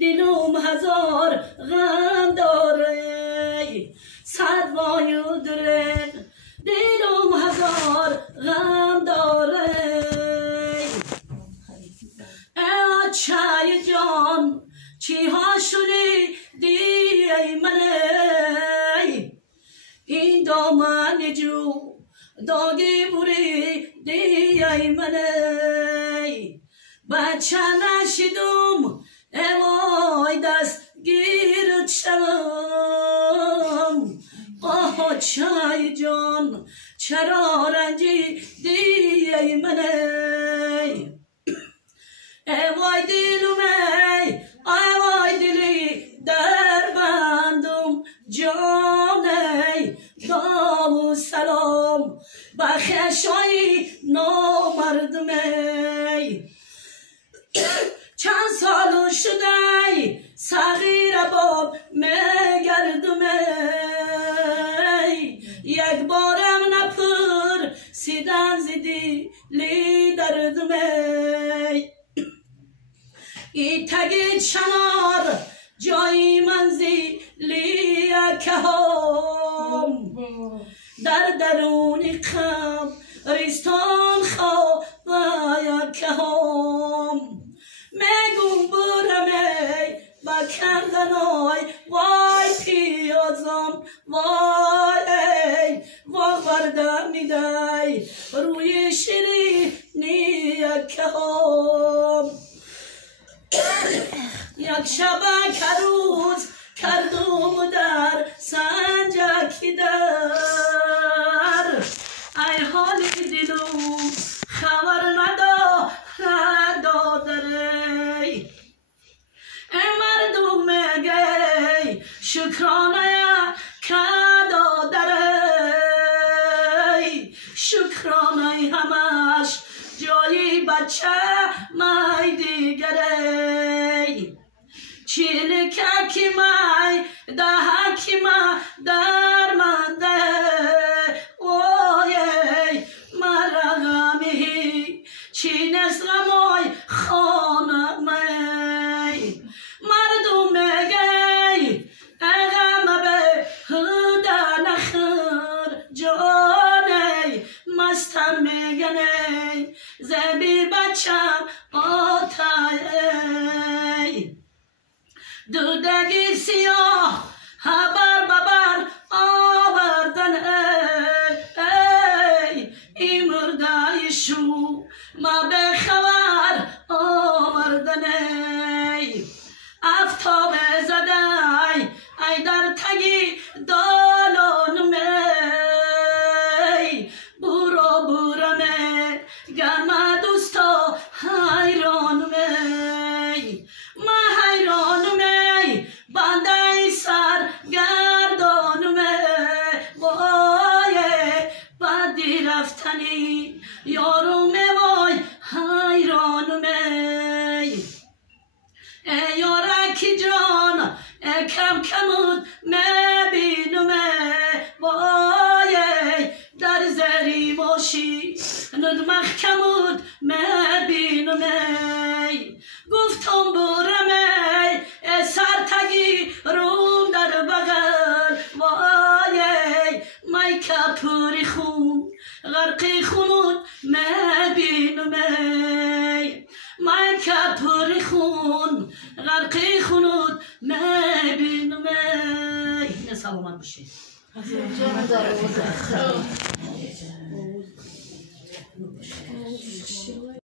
دلم هزار غم داره صد وای و درد دلم هزار غم داره ای چای جان چی ها شدی دی ای منه این دامن جو داگی بوری دی ای منه بچه نشیدم وای دست گیرت شوم آه چای جان چرا رنجی دی ای منه ای وای دلم ای وای دلی در بندم جان ای دام و سلام بخشایی نامردم ای چند سال شده صغیر باب مگردم ای یک بارم نپر سیدن زدی لی دردم ای تگی چنار جایی منزی لی اکهام در درونی خم ریستان خواه اکهام میگم برمی بکردنای وای پیازم وای وارده میدای روی شیرینی اکهام یک شبک روز کردم در سنجکی در ای حالی دیدم خبر نداره ای مردم میگی شکرانه کدا داره شکرانه همش جایی بچه مای دیگره چیل که مای ده که ما در منده وای مرغمی چین از غمای خانه می مردم میگی اغم به هده نخر جانی مستن میگنی زبی بچم آتای دودگی سیاه خبر ببر آوردن ای مردای شو ما به خبر آوردن افتاب زدای ای در تگی دالان می برو برو می گرم دوستا حیران می ما حیران می بنده سر گردان می وای بدی رفتنی یارو می وای حیران می ای یارکی جان ای کم کمود میبینم وای در زری باشی ندمخ کمود میبینم گفتم برم ای سرتگی روم در بغل وای مای کپوری خون غرقی خونود میبینم مای کپوری خون غرقی خونود میبینم این سلامت باشید